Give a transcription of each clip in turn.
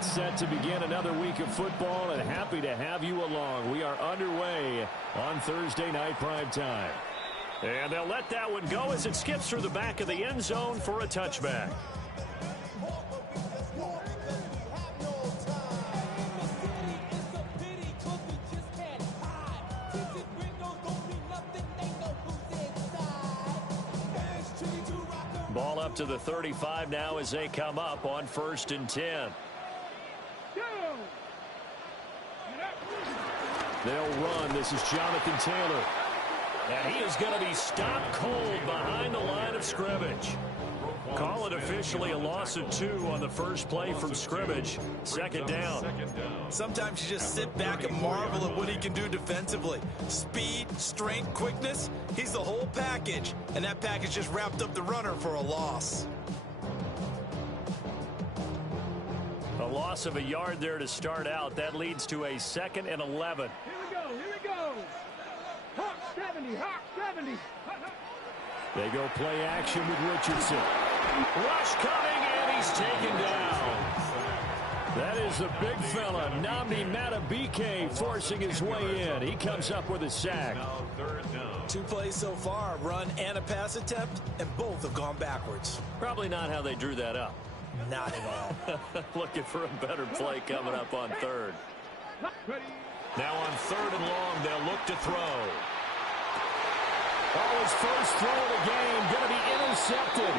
about set to begin another week of football, and happy to have you along. We are underway on Thursday night primetime. And they'll let that one go as it skips through the back of the end zone for a touchback. Ball up to the 35 now as they come up on 1st and 10. They'll run. This is Jonathan Taylor. And he is going to be stopped cold behind the line of scrimmage. Call it officially a loss of 2 on the first play from scrimmage. Second down. Sometimes you just sit back and marvel at what he can do defensively. Speed, strength, quickness. He's the whole package. And that package just wrapped up the runner for a loss. A loss of a yard there to start out. That leads to a 2nd and 11. Here we go. Hawk 70, Hawk 70. They go play action with Richardson. Rush coming, and he's taken down. That is the big fella, Nnamdi Madubuike, forcing his way in. He comes up with a sack. 2 plays so far, run and a pass attempt, and both have gone backwards. Probably not how they drew that up. Not at all. Looking for a better play coming up on 3rd. Now on 3rd and long, they'll look to throw. Oh, his first throw of the game going to be intercepted.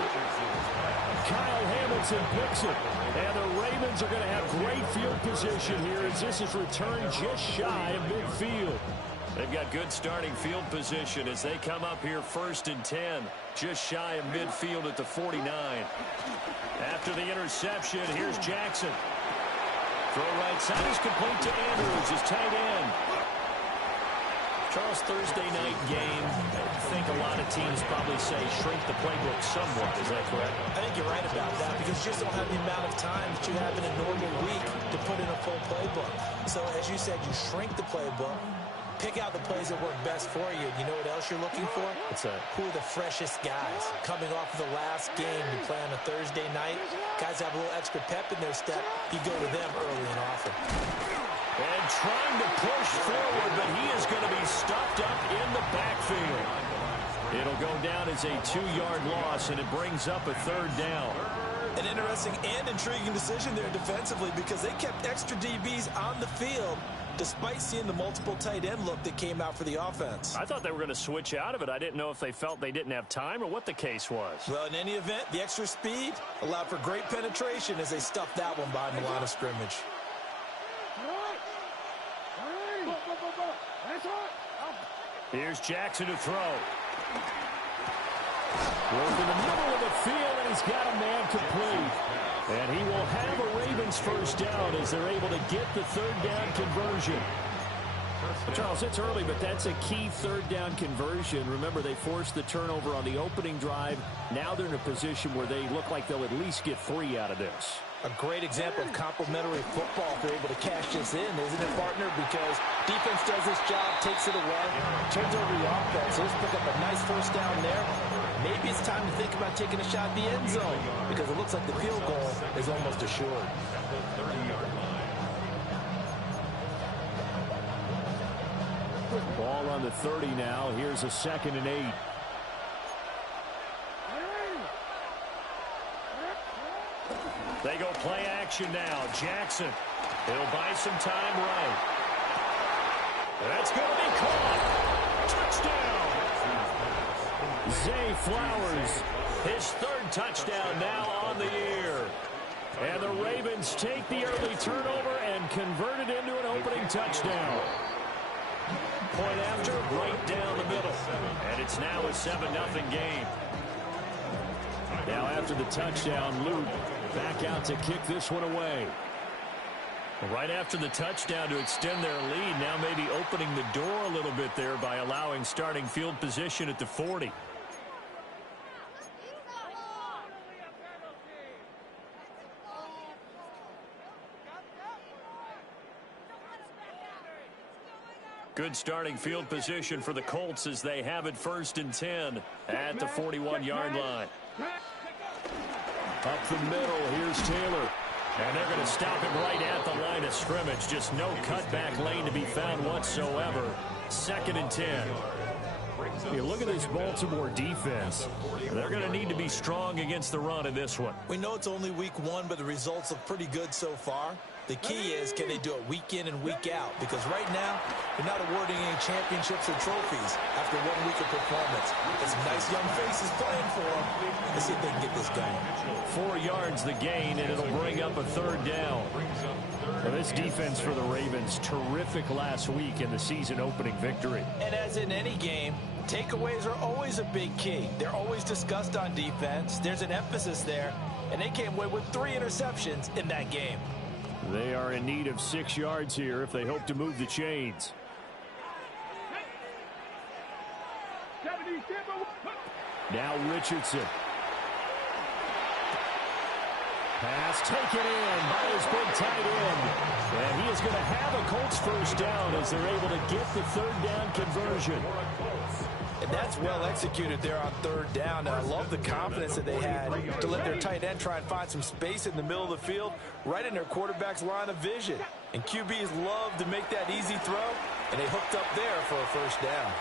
Kyle Hamilton picks it. And the Ravens are going to have great field position here as this is returned just shy of midfield. They've got good starting field position as they come up here 1st and 10. Just shy of midfield at the 49. After the interception, here's Jackson. Throw right side is complete to Andrews, his tight end. Charles, Thursday night game, I think a lot of teams probably say shrink the playbook somewhat. Is that correct? I think you're right about that because you just don't have the amount of time that you have in a normal week to put in a full playbook. So as you said, you shrink the playbook, pick out the plays that work best for you. You know what else you're looking for? What's that? Who are the freshest guys coming off of the last game you play on a Thursday night? Guys have a little extra pep in their step. You go to them early and often. And trying to push forward, but he is going to be stuffed up in the backfield. It'll go down as a 2-yard loss, and it brings up a 3rd down. An interesting and intriguing decision there defensively because they kept extra DBs on the field despite seeing the multiple tight end look that came out for the offense. I thought they were going to switch out of it. I didn't know if they felt they didn't have time or what the case was. Well, in any event, the extra speed allowed for great penetration as they stuffed that one behind the line of scrimmage. Here's Jackson to throw. Work in the middle of the field, and he's got a man complete. And he will have a Ravens first down as they're able to get the 3rd down conversion. Well, Charles, it's early, but that's a key 3rd down conversion. Remember, they forced the turnover on the opening drive. Now they're in a position where they look like they'll at least get 3 out of this. A great example of complementary football if they're able to cash this in, isn't it, partner? Because defense does this job, takes it away, turns over the offense. So let's pick up a nice first down there. Maybe it's time to think about taking a shot at the end zone because it looks like the field goal is almost assured. Ball on the 30 now. Here's a 2nd and 8. They go play action now. Jackson. He'll buy some time right. That's going to be caught. Touchdown. Zay Flowers. His 3rd touchdown now on the year. And the Ravens take the early turnover and convert it into an opening touchdown. Point after, right down the middle. And it's now a 7-0 game. Now after the touchdown, Luke back out to kick this one away. Right after the touchdown to extend their lead, now maybe opening the door a little bit there by allowing starting field position at the 40. Good starting field position for the Colts as they have it 1st and 10 at the 41-yard line. Up the middle, here's Taylor. And they're going to stop him right at the line of scrimmage. Just no cutback lane to be found whatsoever. 2nd and 10. You look at this Baltimore defense. They're going to need to be strong against the run in this one. We know it's only week 1, but the results look pretty good so far. The key is, can they do it week in and week out? Because right now, they're not awarding any championships or trophies after 1 week of performance. There's some nice young faces playing for them. Let's see if they can get this going. 4 yards the gain, and it'll bring up a 3rd down. Well, this defense for the Ravens, terrific last week in the season-opening victory. And as in any game, takeaways are always a big key. They're always discussed on defense. There's an emphasis there, and they came away with 3 interceptions in that game. They are in need of 6 yards here if they hope to move the chains. Now Richardson. Pass taken in by his big tight end. And he is going to have a Colts 1st down as they're able to get the 3rd down conversion. And that's well executed there on 3rd down. And I love the confidence that they had to let their tight end try and find some space in the middle of the field, right in their quarterback's line of vision. And QBs love to make that easy throw, and they hooked up there for a 1st down.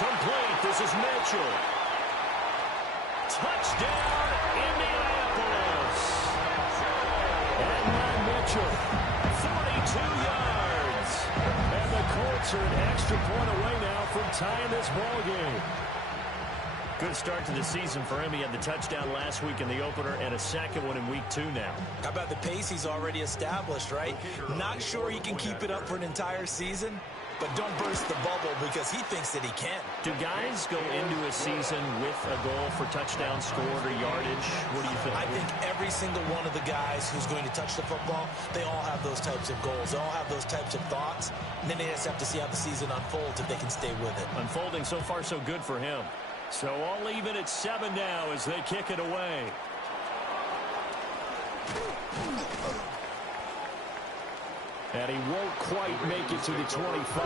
Complete. This is Mitchell. Touchdown, Indianapolis. And now Mitchell, 42 yards. And the Colts are an extra point away now from tying this ball game. Good start to the season for him. He had the touchdown last week in the opener and a 2nd one in week 2 now. How about the pace he's already established, right? Not sure he can keep it up for an entire season, but don't burst the bubble because he thinks that he can. Do guys go into a season with a goal for touchdown scored or yardage? What do you think? I think every single one of the guys who's going to touch the football, they all have those types of goals. They all have those types of thoughts. And then they just have to see how the season unfolds if they can stay with it. Unfolding so far so good for him. So all even at 7 now as they kick it away. And he won't quite make it to the 25.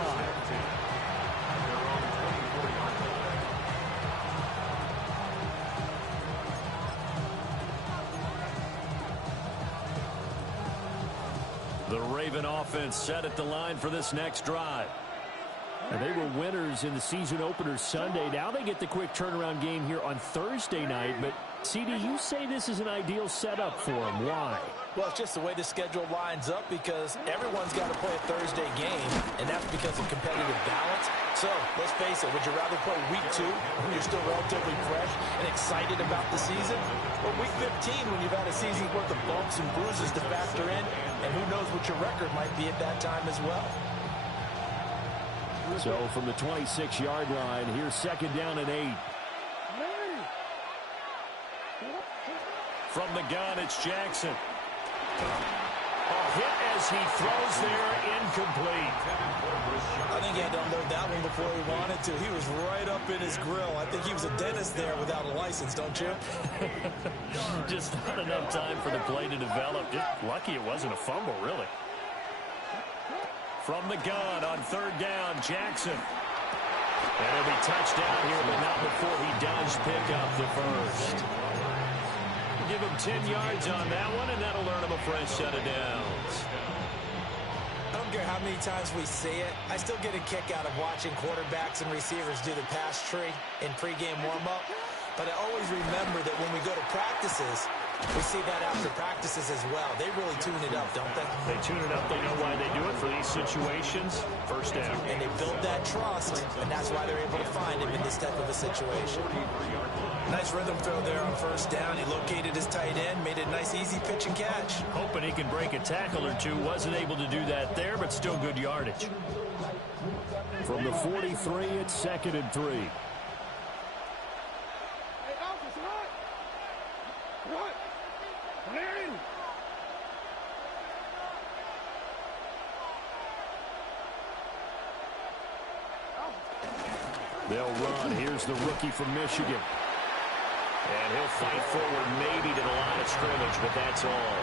The Raven offense set at the line for this next drive. And they were winners in the season opener Sunday. Now they get the quick turnaround game here on Thursday night. But, CD, you say this is an ideal setup for them. Why? Well, it's just the way the schedule lines up because everyone's got to play a Thursday game, and that's because of competitive balance. So, let's face it, would you rather play week 2 when you're still relatively fresh and excited about the season? Or week 15 when you've had a season's worth of bumps and bruises to factor in, and who knows what your record might be at that time as well? So from the 26-yard line, here's 2nd down and 8. From the gun, it's Jackson. A hit as he throws there, incomplete. I think he had to unload that one before he wanted to. He was right up in his grill. I think he was a dentist there without a license, don't you? Just not enough time for the play to develop. Just lucky it wasn't a fumble, really. From the gun on 3rd down, Jackson. And it'll be touchdown here, but not before he does pick up the 1st. Give him 10 yards on that one, and that'll earn him a fresh set of downs. I don't care how many times we see it. I still get a kick out of watching quarterbacks and receivers do the pass tree in pregame warm-up. But I always remember that when we go to practices, we see that after practices as well. They really tune it up, don't they? They tune it up. They know why they do it for these situations. 1st down. And they build that trust, and that's why they're able to find him in this type of a situation. Nice rhythm throw there on 1st down. He located his tight end, made it a nice, easy pitch and catch. Hoping he can break a tackle or two. Wasn't able to do that there, but still good yardage. From the 43, it's 2nd and 3. They'll run. Here's the rookie from Michigan. And he'll fight forward maybe to the line of scrimmage, but that's all.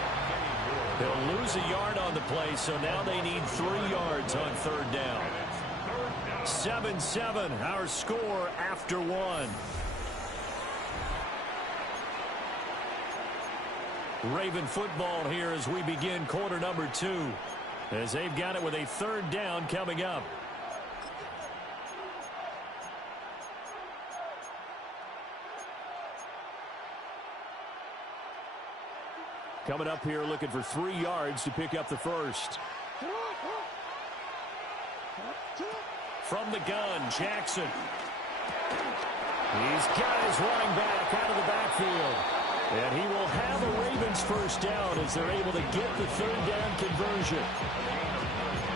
He'll lose a yard on the play, so now they need 3 yards on 3rd down. 7-7, our score after 1. Raven football here as we begin quarter number 2. As they've got it with a third down coming up. Coming up here looking for 3 yards to pick up the first. From the gun, Jackson. He's got his running back out of the backfield. And he will have a Ravens first down as they're able to get the third down conversion.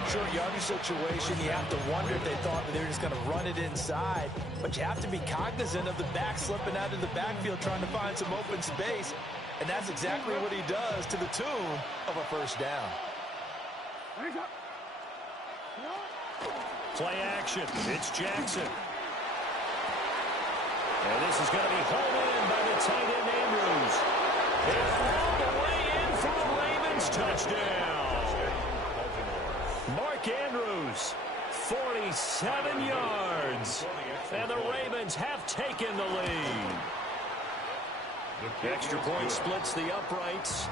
Short yardage situation, you have to wonder if they thought that they were just going to run it inside. But you have to be cognizant of the back slipping out of the backfield trying to find some open space. And that's exactly what he does to the tune of a first down. Play action. It's Jackson. And this is going to be hauled in by the tight end, Andrews. And all the way in for the Ravens touchdown. Mark Andrews, 47 yards. And the Ravens have taken the lead. The extra point splits the uprights.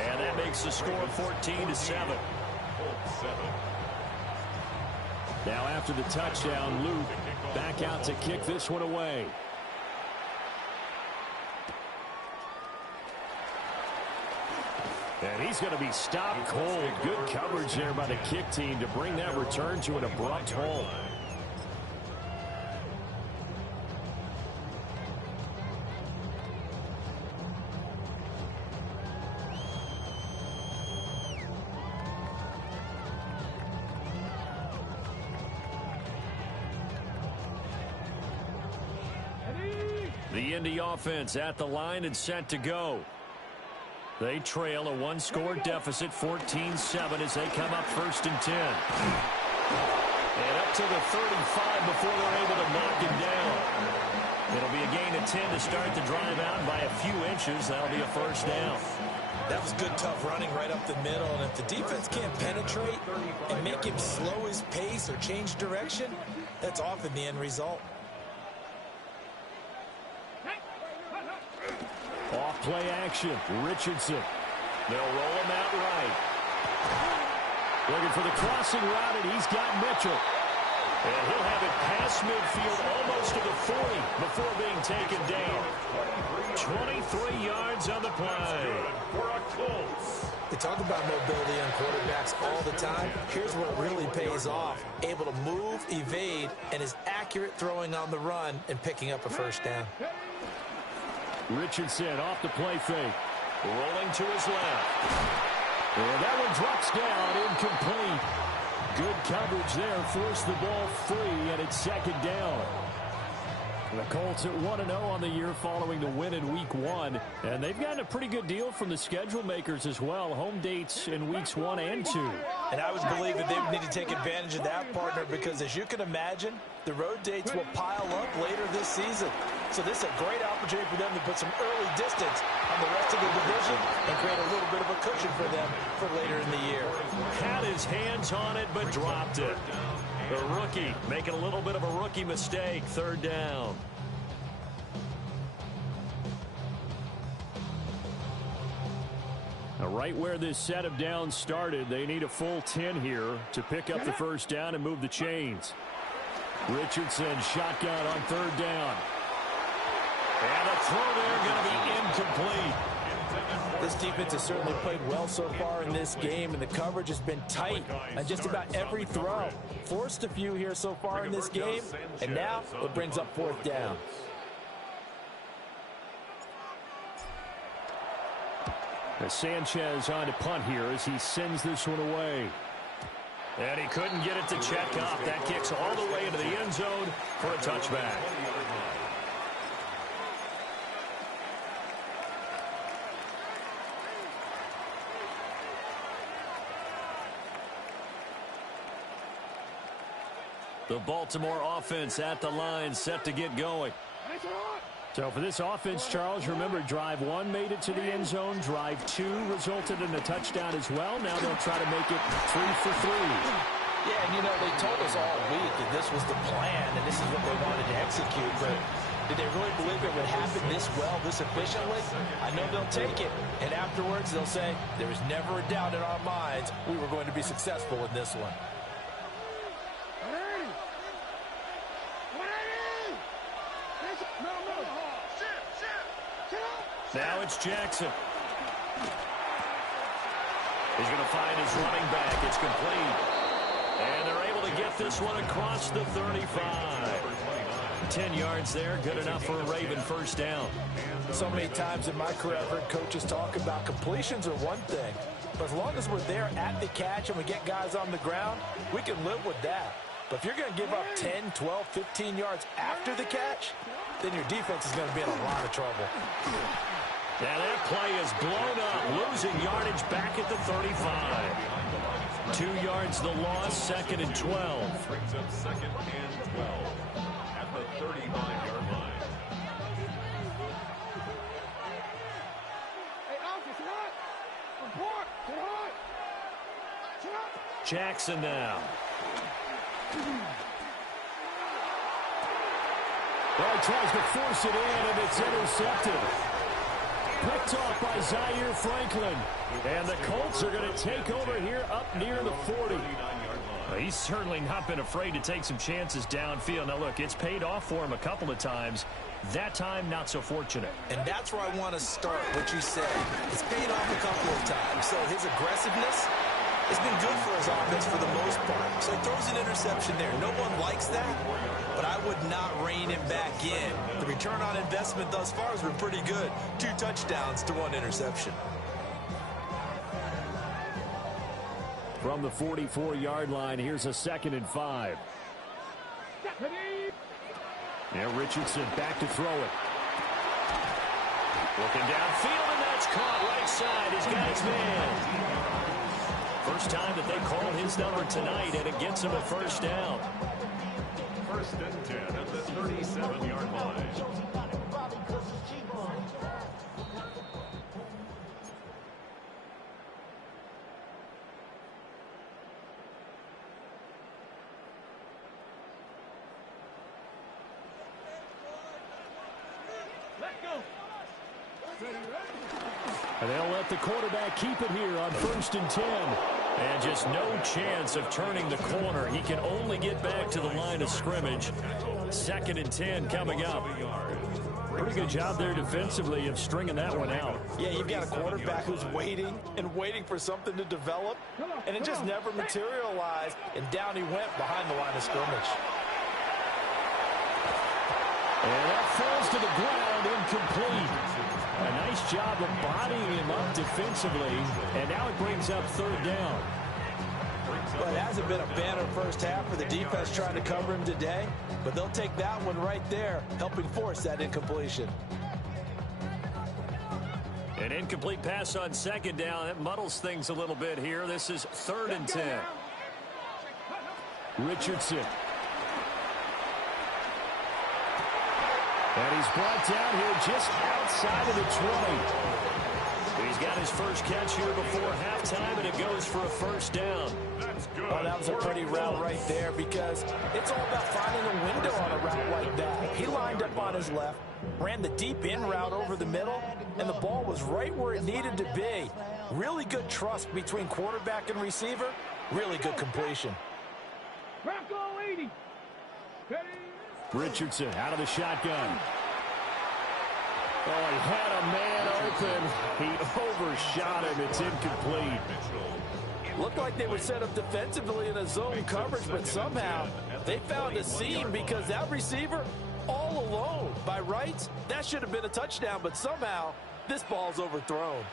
And that makes the score 14-7. Now after the touchdown, Luke back out to kick this one away. And he's going to be stopped cold. Good coverage there by the kick team to bring that return to an abrupt halt. The Indy offense at the line and set to go. They trail a one-score deficit, 14-7, as they come up 1st and 10. And up to the 35 before they're able to knock him down. It'll be a gain of 10 to start the drive out by a few inches. That'll be a first down. That was good, tough running right up the middle. And if the defense can't penetrate and make him slow his pace or change direction, that's often the end result. Off play action, Richardson. They'll roll him out right. Looking for the crossing route, and he's got Mitchell. And he'll have it past midfield almost to the 40 before being taken down. 23 yards on the play. They talk about mobility on quarterbacks all the time. Here's where it really pays off. Able to move, evade, and is accurate throwing on the run and picking up a first down. Richardson off the play fake. Rolling to his left. And that one drops down, incomplete. Good coverage there, forced the ball free, and it's 2nd down. The Colts at 1-0 on the year following the win in Week 1. And they've gotten a pretty good deal from the schedule makers as well. Home dates in Weeks 1 and 2. And I would believe that they would need to take advantage of that, partner, because as you can imagine, the road dates will pile up later this season. So this is a great opportunity for them to put some early distance on the rest of the division and create a little bit of a cushion for them for later in the year. Had his hands on it, but dropped it. The rookie making a little bit of a rookie mistake. 3rd down. Now, right where this set of downs started, they need a full 10 here to pick up the first down and move the chains. Richardson shotgun on 3rd down. And a throw there going to be incomplete. This defense has certainly played well so far in this game, and the coverage has been tight on just about every throw. Forced a few here so far in this game, and now it brings up 4th down. As Sanchez on to punt here as he sends this one away. And he couldn't get it to check up. That kicks all the way into the end zone for a touchback. The Baltimore offense at the line, set to get going. So for this offense, Charles, remember, drive 1 made it to the end zone. Drive 2 resulted in a touchdown as well. Now they'll try to make it 3 for 3. Yeah, and you know, they told us all week that this was the plan and this is what they wanted to execute. But Did they really believe it would happen this well, this efficiently? I know they'll take it, and afterwards they'll say, there was never a doubt in our minds we were going to be successful in this one. Now it's Jackson. He's going to find his running back. It's complete. And they're able to get this one across the 35. 10 yards there, good enough for a Raven first down. So many times in my career I've heard coaches talk about completions are one thing, but as long as we're there at the catch and we get guys on the ground, we can live with that. But if you're going to give up 10, 12, 15 yards after the catch, then your defense is going to be in a lot of trouble. Now that play is blown up, losing yardage back at the 35. 2 yards the loss, second and 12. Brings up second and 12 at the 39-yard line. Jackson now. Well, he tries to force it in, and it's intercepted. Picked off by Zaire Franklin. And the Colts are going to take over here up near the 40. Well, he's certainly not been afraid to take some chances downfield. Now, look, it's paid off for him a couple of times. That time, not so fortunate. And that's where I want to start, what you said. It's paid off a couple of times. So his aggressiveness has been good for his offense for the most part. So he throws an interception there. No one likes that, but I would not rein him back in. The return on investment thus far has been pretty good. 2 touchdowns to 1 interception. From the 44-yard line, here's a second and 5. Now Richardson back to throw it. Looking downfield, and that's caught right side. He's got his man. First time that they called his number tonight, and it gets him a first down. First and 10 at the 37-yard line. And they'll let the quarterback keep it here on first and 10. And just no chance of turning the corner. He can only get back to the line of scrimmage. Second and 10 coming up. Pretty good job there defensively of stringing that one out. Yeah, you've got a quarterback who's waiting and waiting for something to develop, and it just never materialized, and down he went behind the line of scrimmage. And that falls to the ground, incomplete. A nice job of bodying him up defensively, and now it brings up third down. But it hasn't been a banner first half for the defense trying to cover him today, but they'll take that one right there, helping force that incompletion. An incomplete pass on second down. That muddles things a little bit here. This is third and 10. Richardson. And he's brought down here just outside of the 20. He's got his first catch here before halftime, and it goes for a first down. Well, that was a pretty route right there, because it's all about finding a window on a route like that. He lined up on his left, ran the deep in route over the middle, and the ball was right where it needed to be. Really good trust between quarterback and receiver. Really good completion. Richardson out of the shotgun. Oh, he had a man open. He overshot him. It's incomplete. Looked like they were set up defensively in a zone coverage, but somehow they found a seam, because that receiver all alone. By rights, that should have been a touchdown, but somehow this ball's overthrown.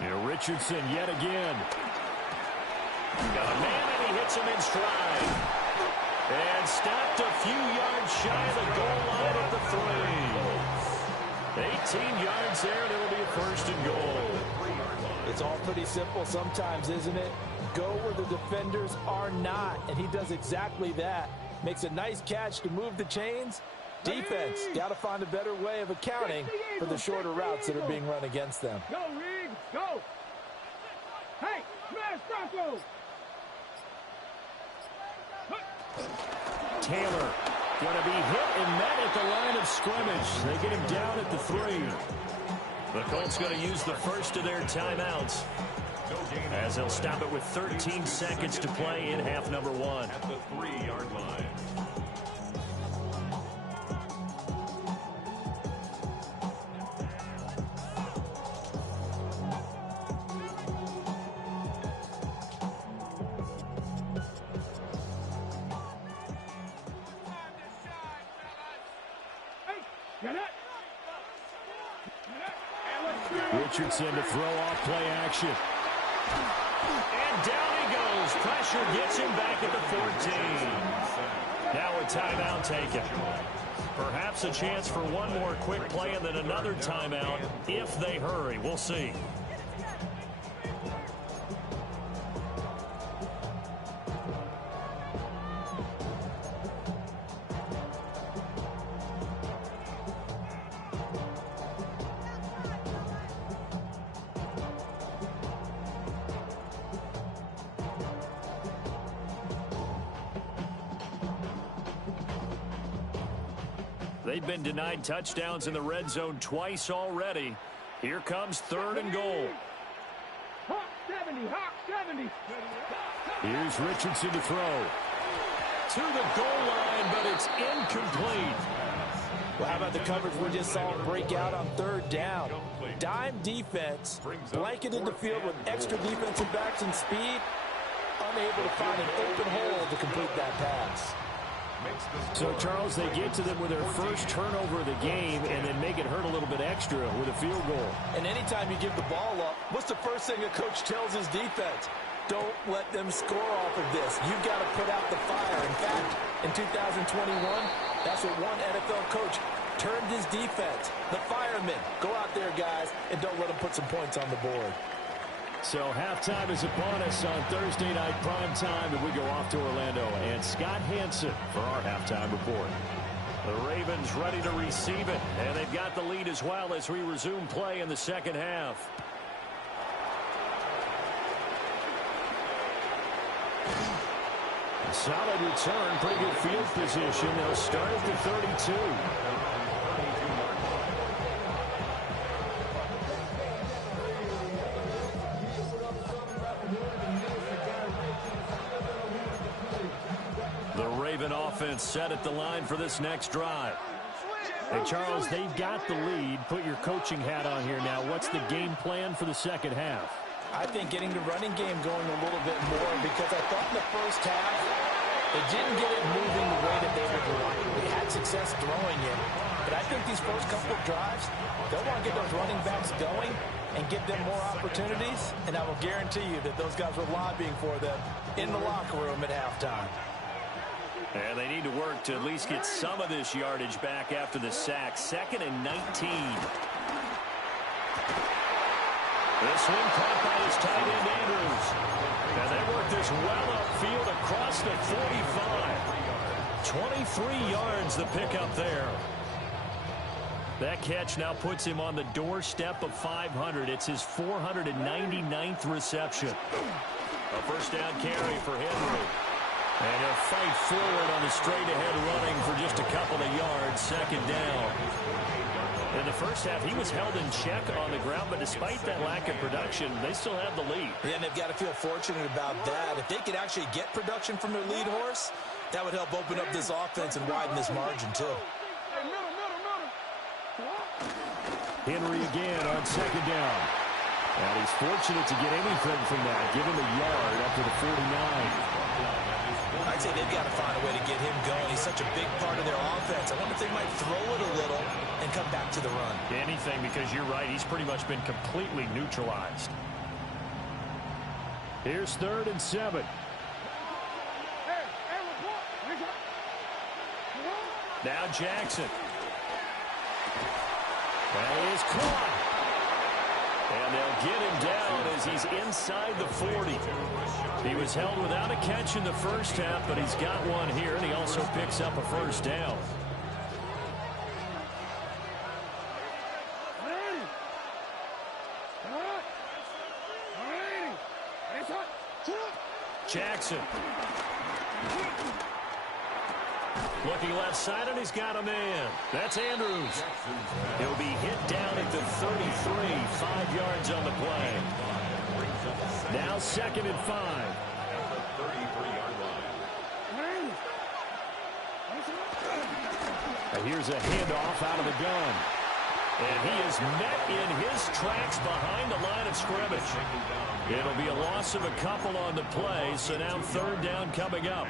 Yeah, Richardson yet again. Got a man, and he hits him in stride. And stopped a few yards shy of the goal line at the 3. 18 yards there, and it'll be a first and goal. It's all pretty simple sometimes, isn't it? Go where the defenders are not, and he does exactly that. Makes a nice catch to move the chains. Defense, got to find a better way of accounting for the shorter routes that are being run against them. Go, Riggs, go! Hey, smash Bronco! Taylor. Going to be hit and met at the line of scrimmage. They get him down at the 3. The Colts going to use the first of their timeouts, as they'll stop it with 13 seconds to play in half number 1. At the 3-yard line. Richardson to throw off play action. And down he goes. Pressure gets him back at the 14. Now a timeout taken. Perhaps a chance for one more quick play and then another timeout if they hurry. We'll see. They've been denied touchdowns in the red zone twice already. Here comes 3rd and goal. Hawk 70, Hawk 70. Here's Richardson to throw. To the goal line, but it's incomplete. Well, how about the coverage we just saw break out on 3rd down? Dime defense, blanketed the field with extra defensive backs and speed, unable to find an open hole to complete that pass. So, Charles, they get to them with their first turnover of the game and then make it hurt a little bit extra with a field goal. And anytime you give the ball up, what's the first thing a coach tells his defense? Don't let them score off of this. You've got to put out the fire. In fact, in 2021, that's what one NFL coach termed his defense. The firemen. Go out there, guys, and don't let them put some points on the board. So halftime is upon us on Thursday night primetime, and we go off to Orlando. And Scott Hansen for our halftime report. The Ravens ready to receive it, and they've got the lead as well as we resume play in the second half. A solid return, pretty good field position. They'll start at the 32. Offense set at the line for this next drive. Hey, Charles, they've got the lead. Put your coaching hat on here now. What's the game plan for the second half? I think getting the running game going a little bit more, because I thought in the first half they didn't get it moving the way that they would like. They had success throwing it, but I think these first couple of drives, they'll want to get those running backs going and give them more opportunities, and I will guarantee you that those guys were lobbying for them in the locker room at halftime. And they need to work to at least get some of this yardage back after the sack. 2nd and 19. This one caught by his tight end, Andrews. And they work this well upfield across the 45. 23 yards the pickup there. That catch now puts him on the doorstep of 500. It's his 499th reception. A first down carry for Henry. And he'll fight forward on the straight-ahead running for just a couple of yards. 2nd down. In the first half, he was held in check on the ground, but despite that lack of production, they still have the lead. Yeah, and they've got to feel fortunate about that. If they could actually get production from their lead horse, that would help open up this offense and widen this margin, too. Henry again on 2nd down. And he's fortunate to get anything from that. Give him a yard up to the 49. I'd say they've got to find a way to get him going. He's such a big part of their offense. I wonder if they might throw it a little and come back to the run. Anything, because you're right. He's pretty much been completely neutralized. Here's 3rd and 7. Now Jackson. That is caught. And they'll get him down as he's inside the 40. He was held without a catch in the first half, but he's got one here, and he also picks up a first down. Jackson. Looking left side, and he's got a man. That's Andrews. He'll be hit down at the 33, 5 yards on the play. Now 2nd and 5. And here's a handoff out of the gun. And he is met in his tracks behind the line of scrimmage. It'll be a loss of a couple on the play, so now 3rd down coming up.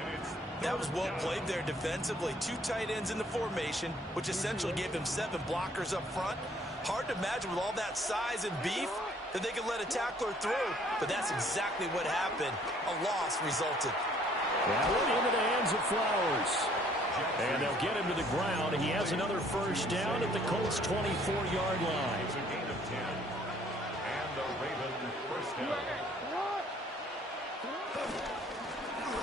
That was well played there defensively. 2 tight ends in the formation, which essentially gave him 7 blockers up front. Hard to imagine with all that size and beef that they could let a tackler through, but that's exactly what happened. A loss resulted. That went into the hands of Flowers. And they'll get him to the ground. He has another 1st down at the Colts' 24-yard line. It's a gain of 10. And the Ravens 1st down.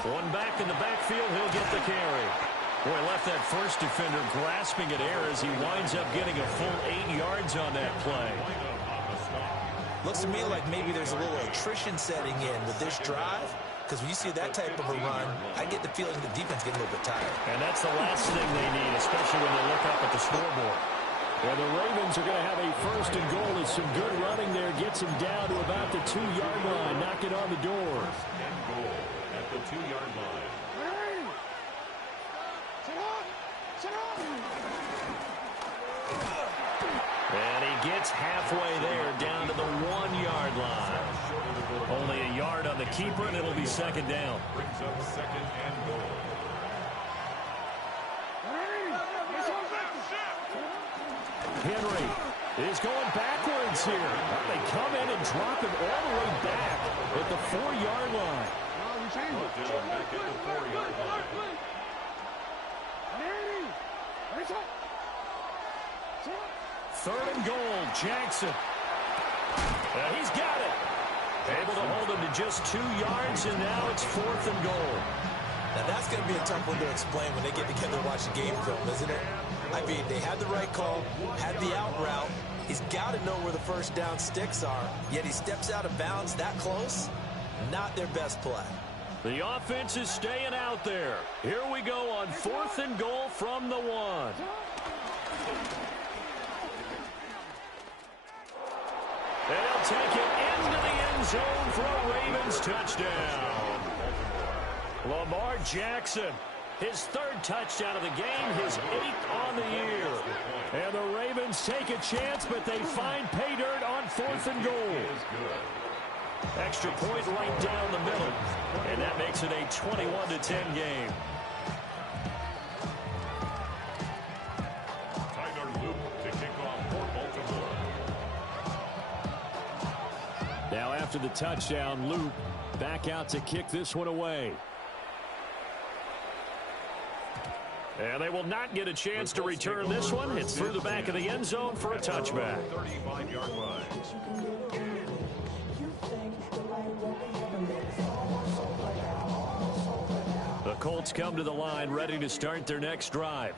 One back in the backfield, he'll get the carry. Boy, left that first defender grasping at air as he winds up getting a full 8 yards on that play. Looks to me like maybe there's a little attrition setting in with this drive, because when you see that type of a run, I get the feeling the defense getting a little bit tired. And that's the last thing they need, especially when they look up at the scoreboard. Well, the Ravens are going to have a 1st and goal as some good running there gets him down to about the 2-yard line, knocking on the door. 1st and goal at the 2-yard line. And he gets halfway there, down to the 1-yard line. Only a yard on the keeper, and it'll be 2nd down. Brings up 2nd and goal. Henry is going backwards here. They come in and drop him all the way back at the 4-yard line. Down back at the 4-yard line. 3rd and goal, Jackson. He's got it. Able to hold him to just 2 yards, and now it's 4th and goal. Now that's going to be a tough one to explain when they get together and watch the game film, isn't it? I mean, they had the right call, had the out route. He's got to know where the 1st down sticks are, yet he steps out of bounds that close. Not their best play. The offense is staying out there. Here we go on 4th and goal from the 1. They'll take it into the end zone for a Ravens touchdown. Lamar Jackson, his 3rd touchdown of the game, his 8th on the year. And the Ravens take a chance, but they find pay dirt on 4th and goal. Extra point right down the middle. And that makes it a 21-10 game. Now after the touchdown, Luke back out to kick this one away. And they will not get a chance to return this one. It's through the back of the end zone for a touchback. 35-yard line. The Colts come to the line ready to start their next drive.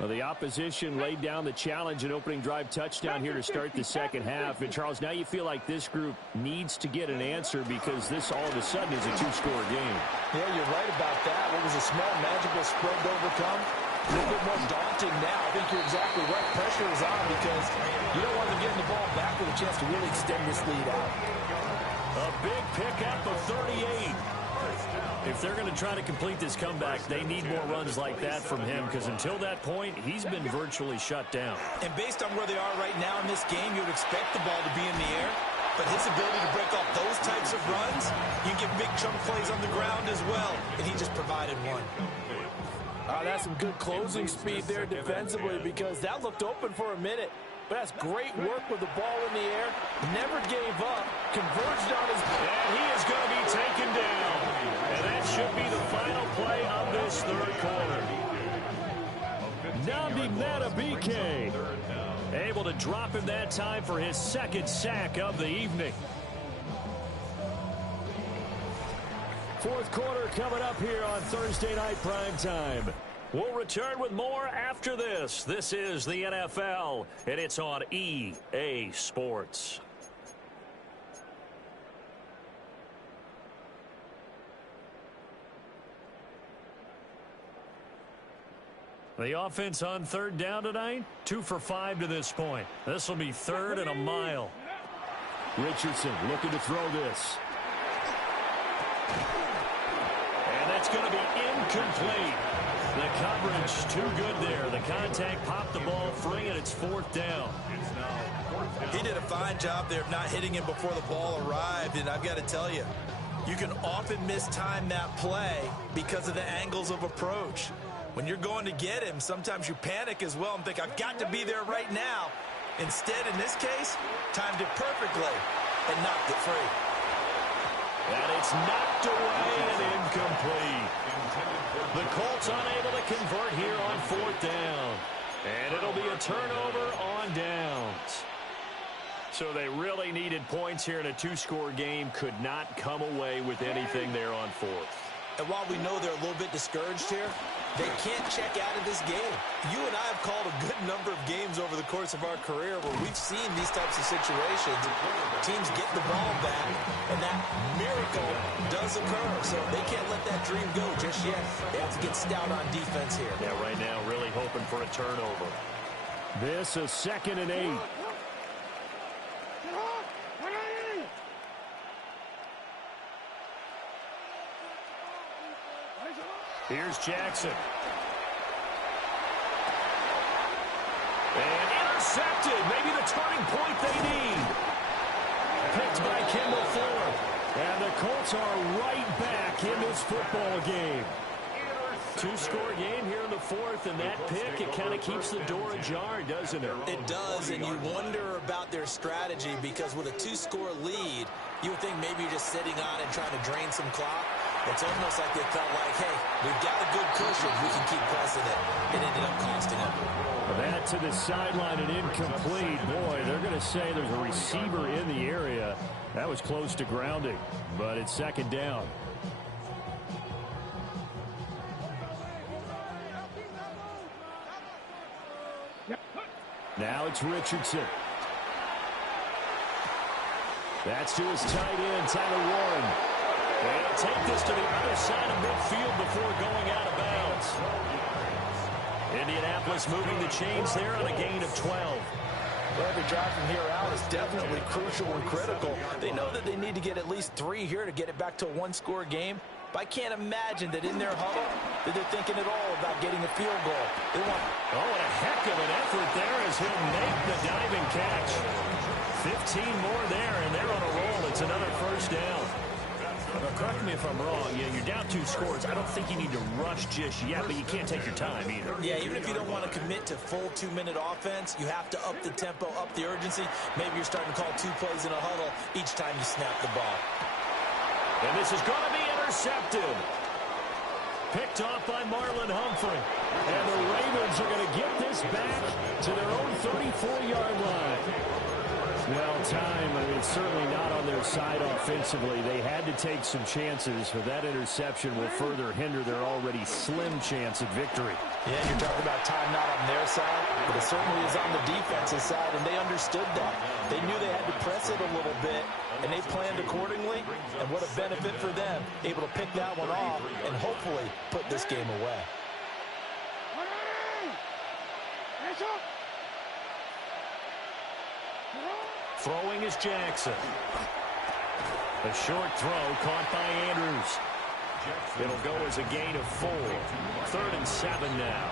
Well, the opposition laid down the challenge and opening drive touchdown here to start the 2nd half. And, Charles, now you feel like this group needs to get an answer because this all of a sudden is a 2-score game. Yeah, you're right about that. What was a small, manageable spread to overcome? A little bit more daunting now. I think you're exactly right. Pressure is on because you don't want them getting the ball back with a chance to really extend this lead out. A big pickup of 38. If they're going to try to complete this comeback, they need more runs like that from him because until that point, he's been virtually shut down. And based on where they are right now in this game, you would expect the ball to be in the air. But his ability to break off those types of runs, you can get big chunk plays on the ground as well. And he just provided one. That's some good closing speed there defensively because that looked open for a minute. But that's great work with the ball in the air. Never gave up. Converged on his... And he is going to be taken down. And that should be the final play of this 3rd quarter. Nnamdi Madubuike able to drop him that time for his 2nd sack of the evening. 4th quarter coming up here on Thursday Night Primetime. We'll return with more after this. This is the NFL, and it's on EA Sports. The offense on third down tonight, 2 for 5 to this point. This will be 3rd and a mile. Richardson looking to throw this. And that's going to be incomplete. The coverage too good there. The contact popped the ball free, and it's 4th down. He did a fine job there of not hitting him before the ball arrived, and I've got to tell you, you can often mistime that play because of the angles of approach. When you're going to get him, sometimes you panic as well and think, I've got to be there right now. Instead, in this case, timed it perfectly and knocked it free. And it's knocked away and incomplete. The Colts unable to convert here on 4th down. And it'll be a turnover on downs. So they really needed points here in a 2-score game. Could not come away with anything there on 4th. And while we know they're a little bit discouraged here, they can't check out of this game. You and I have called a good number of games over the course of our career where we've seen these types of situations. Teams get the ball back, and that miracle does occur. So they can't let that dream go just yet. They have to get stout on defense here. Yeah, right now really hoping for a turnover. This is 2nd and 8. Here's Jackson. And intercepted. Maybe the turning point they need. Picked by Kendall Fuller. And the Colts are right back in this football game. 2-score game here in the 4th, and that pick, it kind of keeps the door ajar, doesn't it? It does, and you wonder about their strategy because with a 2-score lead, you would think maybe you're just sitting on it trying to drain some clock. It's almost like they felt like, hey, we've got a good cushion. We can keep pressing it. It ended up costing them. That to the sideline and incomplete. Boy, they're going to say there's a receiver in the area. That was close to grounding, but it's 2nd down. Now it's Richardson. That's to his tight end, Tyler Warren. And he'll take this to the other side of midfield before going out of bounds. Indianapolis moving the chains there on a gain of 12. Well, every drive from here out is definitely crucial and critical. They know that they need to get at least 3 here to get it back to a 1-score game. But I can't imagine that in their huddle that they're thinking at all about getting a field goal. They want... Oh, and a heck of an effort there as he'll make the diving catch. 15 more there, and they're on a roll. It's another 1st down. Now, correct me if I'm wrong. Yeah, you're down 2 scores. I don't think you need to rush just yet, but you can't take your time either. Yeah, even if you don't want to commit to full 2-minute offense, you have to up the tempo, up the urgency. Maybe you're starting to call 2 plays in a huddle each time you snap the ball. And this is going to be intercepted. Picked off by Marlon Humphrey. And the Ravens are going to get this back to their own 34-yard line. Well, time, I mean, certainly not on their side offensively. They had to take some chances, but that interception will further hinder their already slim chance at victory. Yeah, you're talking about time not on their side, but it certainly is on the defensive side, and they understood that. They knew they had to press it a little bit, and they planned accordingly, and what a benefit for them, able to pick that one off and hopefully put this game away. Throwing is Jackson. A short throw caught by Andrews. It'll go as a gain of 4. 3rd and 7 now.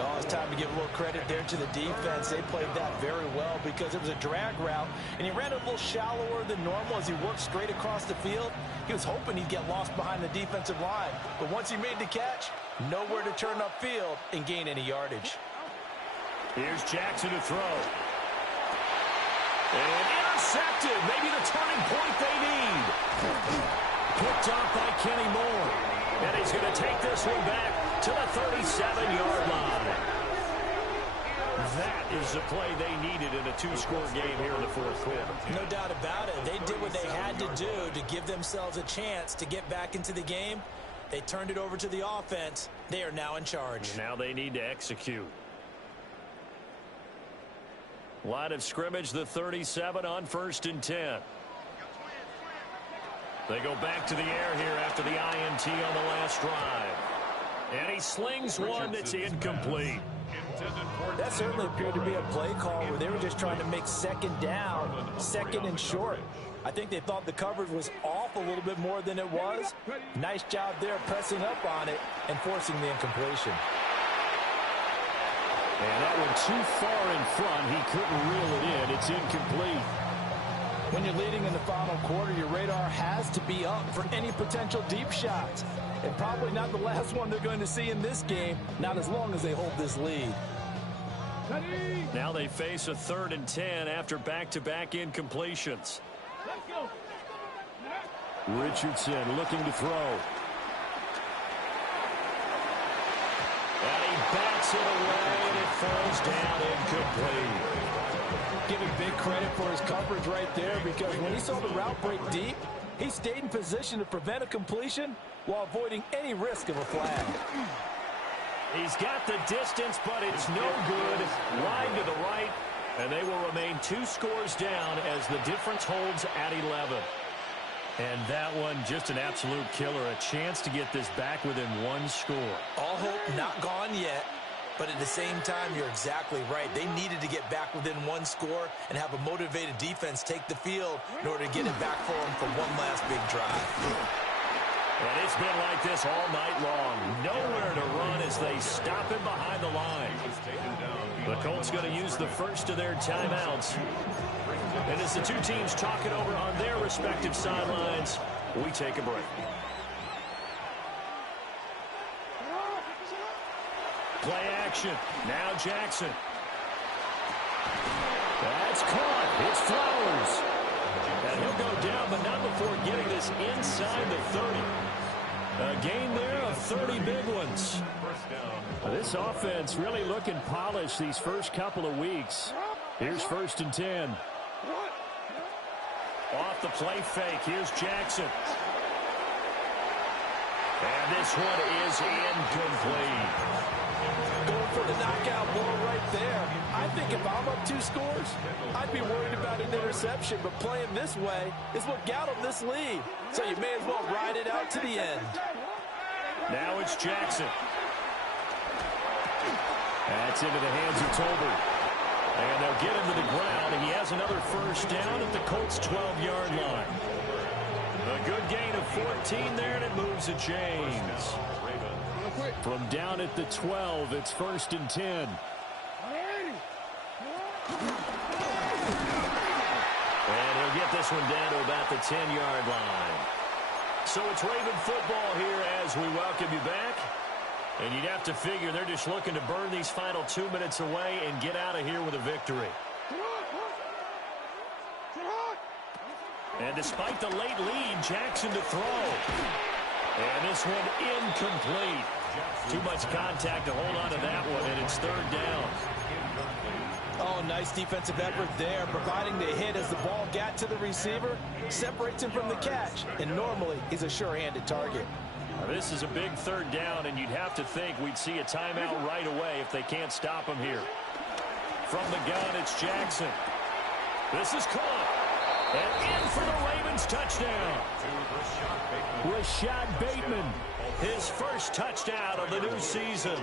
Oh, it's time to give a little credit there to the defense. They played that very well because it was a drag route, and he ran a little shallower than normal as he worked straight across the field. He was hoping he'd get lost behind the defensive line, but once he made the catch, nowhere to turn upfield and gain any yardage. Here's Jackson to throw. And intercepted. Maybe the turning point they need. Picked off by Kenny Moore. And he's going to take this one back to the 37-yard line. That is the play they needed in a 2-score game here in the 4th quarter. No doubt about it. They did what they had to do to give themselves a chance to get back into the game. They turned it over to the offense. They are now in charge. Now they need to execute. Line of scrimmage, the 37 on 1st and 10. They go back to the air here after the INT on the last drive. And he slings one that's incomplete. That certainly appeared to be a play call where they were just trying to make second down, second and short. I think they thought the coverage was off a little bit more than it was. Nice job there pressing up on it and forcing the incompletion. And that one too far in front. He couldn't reel it in. It's incomplete. When you're leading in the final quarter, your radar has to be up for any potential deep shots. And probably not the last one they're going to see in this game, not as long as they hold this lead. Now they face a 3rd and 10 after back-to-back incompletions. Richardson looking to throw. And he bats it away, and it falls down incomplete. Giving big credit for his coverage right there, because when he saw the route break deep, he stayed in position to prevent a completion while avoiding any risk of a flag. He's got the distance, but it's no good. Wide to the right, and they will remain 2 scores down as the difference holds at 11. And that one, just an absolute killer. A chance to get this back within 1 score. All hope not gone yet, but at the same time, you're exactly right. They needed to get back within 1 score and have a motivated defense take the field in order to get it back for them for one last big drive. And it's been like this all night long. Nowhere to run as they stop him behind the line. The Colts going to use the first of their timeouts. And as the 2 teams talk it over on their respective sidelines, we take a break. Play action. Now Jackson. That's caught. It's Flowers. And he'll go down, but not before getting this inside the 30. A gain there of 30 big ones. This offense really looking polished these first couple of weeks. Here's 1st and 10. Off the play fake. Here's Jackson. And this one is incomplete. Going for the knockout blow right there. I think if I'm up 2 scores, I'd be worried about an interception, but playing this way is what got them this lead. So you may as well ride it out to the end. Now it's Jackson. That's into the hands of Tolbert. And they'll get him to the ground, and he has another first down at the Colts' 12-yard line. A good gain of 14 there, and it moves a chains. From down at the 12, it's 1st and 10. And he'll get this one down to about the 10-yard line. So it's Raven football here as we welcome you back. And you'd have to figure they're just looking to burn these final 2 minutes away and get out of here with a victory. And despite the late lead, Jackson to throw. And this one incomplete. Too much contact to hold on to that one, and it's 3rd down. Oh, nice defensive effort there, providing the hit as the ball got to the receiver, separates him from the catch, and normally he's a sure-handed target. Now, this is a big 3rd down, and you'd have to think we'd see a timeout right away if they can't stop him here. From the gun, it's Jackson. This is caught. And in for the Ravens touchdown. Rashad Bateman, his first touchdown of the new season.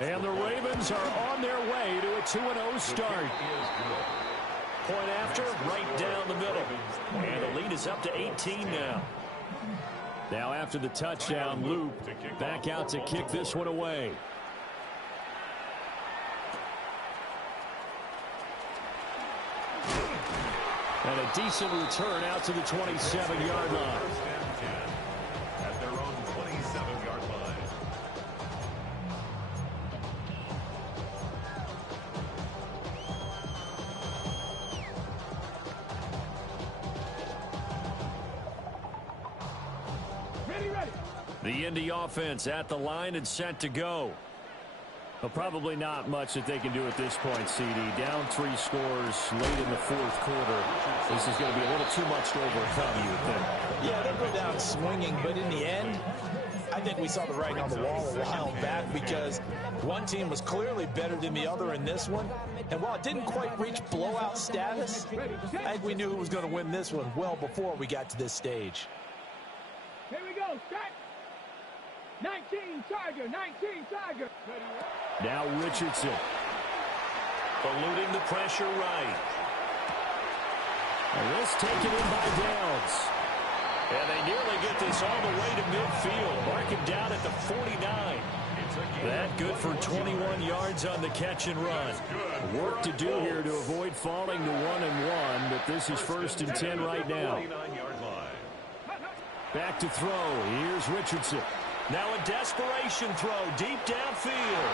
And the Ravens are on their way to a 2-0 start. Point after, right down the middle. And the lead is up to 18 now. Now after the touchdown, Loop back out to kick this one away. And a decent return out to the 27-yard line. At their own 27-yard line. Ready. The Indy offense at the line and set to go. Well, probably not much that they can do at this point, CD. Down 3 scores late in the 4th quarter. This is going to be a little too much to overcome, you would think. Yeah, they'll go down swinging, but in the end, I think we saw the writing on the wall a while back because one team was clearly better than the other in this one. And while it didn't quite reach blowout status, I think we knew who was going to win this one well before we got to this stage. Here we go. Start. 19 Tiger, 19 Tiger. Now Richardson. Eluding the pressure right. And this taken in by Downs. And they nearly get this all the way to midfield. Mark him down at the 49. That good for 21 yards on the catch and run. Work to do here to avoid falling to 1-1, but this is 1st and 10 right now. Back to throw. Here's Richardson. Now a desperation throw deep downfield.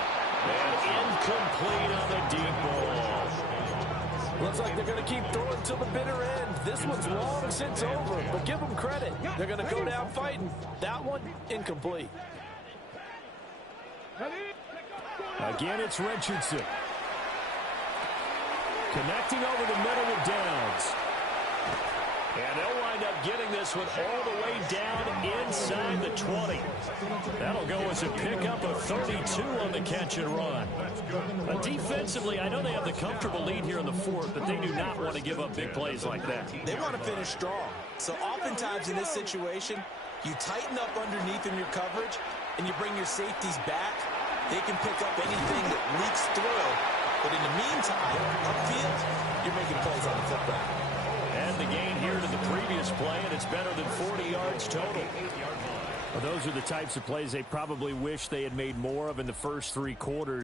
And incomplete on the deep ball. Looks like they're going to keep throwing till the bitter end. This one's long since over, but give them credit. They're going to go down fighting. That one, incomplete. Again, it's Richardson. Connecting over the middle with Downs. And they'll wind up getting this one all the way down inside the 20. That'll go as a pickup of 32 on the catch and run. Defensively, I know they have the comfortable lead here in the 4th, but they do not want to give up big plays like that. They want to finish strong. So oftentimes in this situation, you tighten up underneath in your coverage, and you bring your safeties back. They can pick up anything that leaks through. But in the meantime, upfield, you're making plays on the football. And the gain here to the previous play, and it's better than 40 yards total. Well, those are the types of plays they probably wish they had made more of in the first 3 quarters.